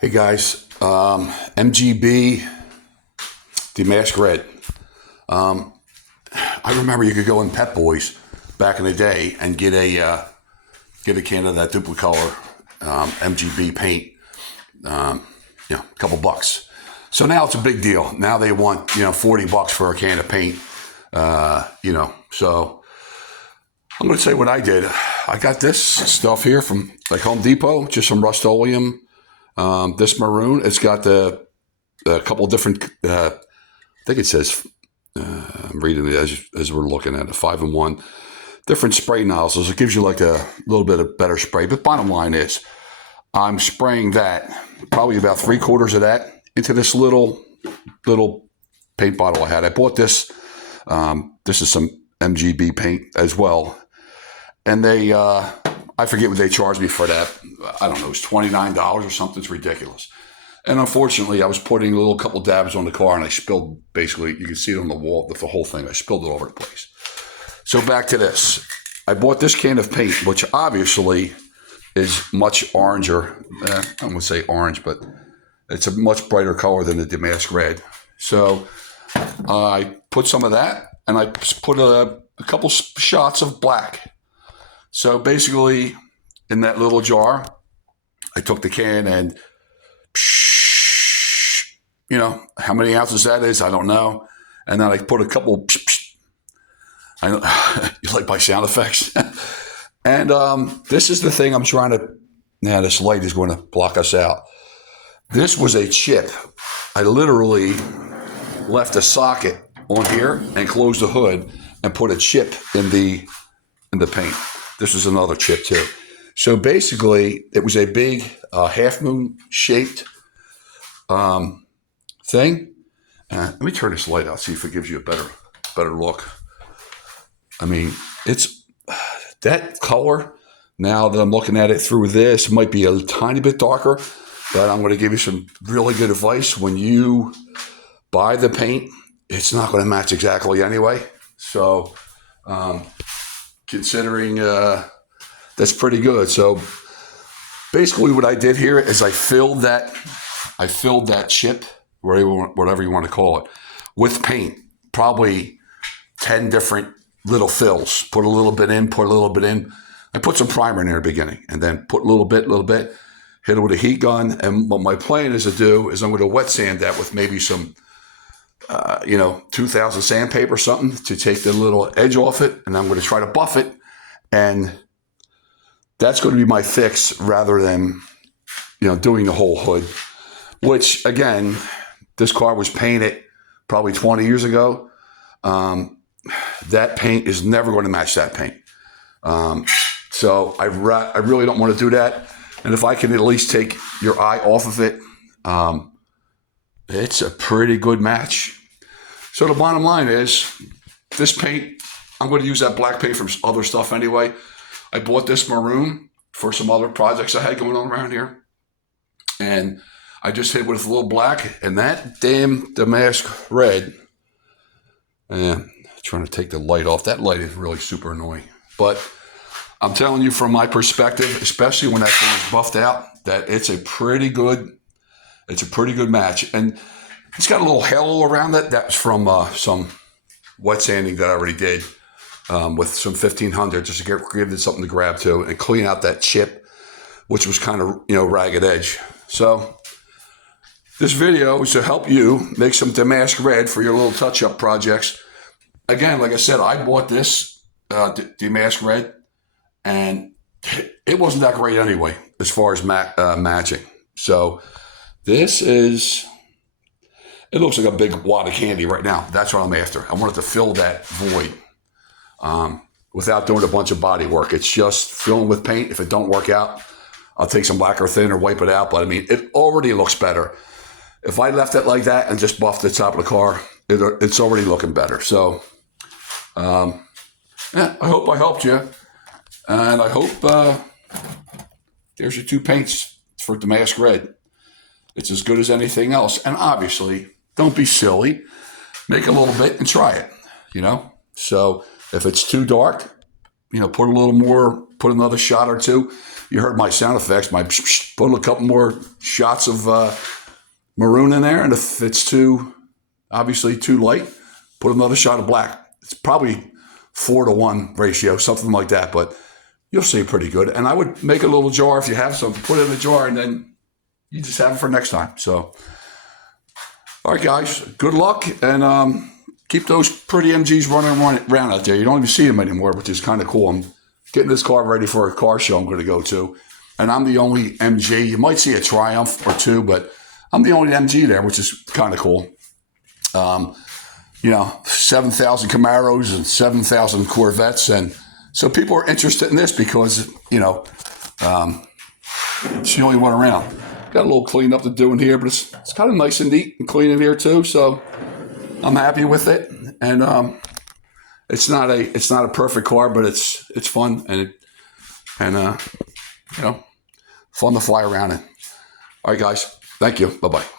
Hey guys, MGB Demask Red. I remember you could go in Pep Boys back in the day and get a can of that Duplicolor MGB paint. A couple bucks. So now it's a big deal. Now they want $40 for a can of paint. So I'm going to say what I did. I got this stuff here from like Home Depot, just some Rust-Oleum. This maroon, it's got a couple different, I think it says, I'm reading it as we're looking at it, 5-in-1, different spray nozzles. It gives you like a little bit of better spray. But bottom line is, I'm spraying that, probably about 3/4 of that, into this little paint bottle I had. I bought this. This is some MGB paint as well. And they, I forget what they charged me for that. I don't know, it was $29 or something. It's ridiculous. And unfortunately, I was putting a little couple dabs on the car and I spilled, basically, you can see it on the wall, the whole thing. I spilled it all over the place. So back to this. I bought this can of paint, which obviously is much oranger. I don't want to say orange, but it's a much brighter color than the Demask Red. So I put some of that and I put a couple shots of black. So basically, in that little jar, I took the can and, how many ounces that is, I don't know. And then I put a couple, I know, you like my sound effects? And this is the thing I'm trying to, this light is going to block us out. This was a chip. I literally left a socket on here and closed the hood and put a chip in the paint. This is another chip too. So basically, it was a big half moon shaped thing. Let me turn this light out, see if it gives you a better look. I mean, it's that color. Now that I'm looking at it through this, might be a tiny bit darker, but I'm going to give you some really good advice. When you buy the paint, it's not going to match exactly anyway. So, considering that's pretty good. So basically what I did here is I filled that chip, whatever you want to call it, with paint, probably 10 different little fills. Put a little bit in, put a little bit in. I put some primer in there at the beginning and then put a little bit, hit it with a heat gun. And what my plan is to do is I'm going to wet sand that with maybe some 2000 sandpaper or something to take the little edge off it. And I'm going to try to buff it. And that's going to be my fix rather than, doing the whole hood, which again, this car was painted probably 20 years ago. That paint is never going to match that paint. So I really don't want to do that. And if I can at least take your eye off of it, it's a pretty good match. So the bottom line is, this paint, I'm going to use that black paint from other stuff anyway. I bought this maroon for some other projects I had going on around here. And I just hit with a little black, and that damn Demask Red, trying to take the light off. That light is really super annoying. But I'm telling you from my perspective, especially when that thing is buffed out, that it's a pretty good match. And it's got a little halo around it. That's from some wet sanding that I already did with some 1500, just to give it something to grab to and clean out that chip, which was kind of, ragged edge. So this video is to help you make some Demask Red for your little touch-up projects. Again, like I said, I bought this Demask Red, and it wasn't that great anyway as far as matching. So this is, it looks like a big wad of candy right now. That's what I'm after. I wanted to fill that void without doing a bunch of body work. It's just filling with paint. If it don't work out, I'll take some lacquer thin or wipe it out. But I mean, it already looks better. If I left it like that and just buffed the top of the car, it's already looking better. So I hope I helped you. And I hope there's your two paints for Demask Red. It's as good as anything else. And obviously, don't be silly. Make a little bit and try it, So if it's too dark, put a little more, put another shot or two. You heard my sound effects, put a couple more shots of maroon in there, and if it's obviously too light, put another shot of black. It's probably 4-to-1 ratio, something like that, but you'll see pretty good. And I would make a little jar if you have some, put it in a jar, and then you just have it for next time. So, all right, guys, good luck, and keep those pretty MGs running around out there. You don't even see them anymore, which is kind of cool. I'm getting this car ready for a car show I'm going to go to, and I'm the only MG. You might see a Triumph or two, but I'm the only MG there, which is kind of cool. 7,000 Camaros and 7,000 Corvettes, and so people are interested in this because, it's the only one around. Got a little cleanup to do in here, but it's kind of nice and neat and clean in here too. So I'm happy with it, and it's not a perfect car, but it's fun and fun to fly around in. All right, guys, thank you. Bye bye.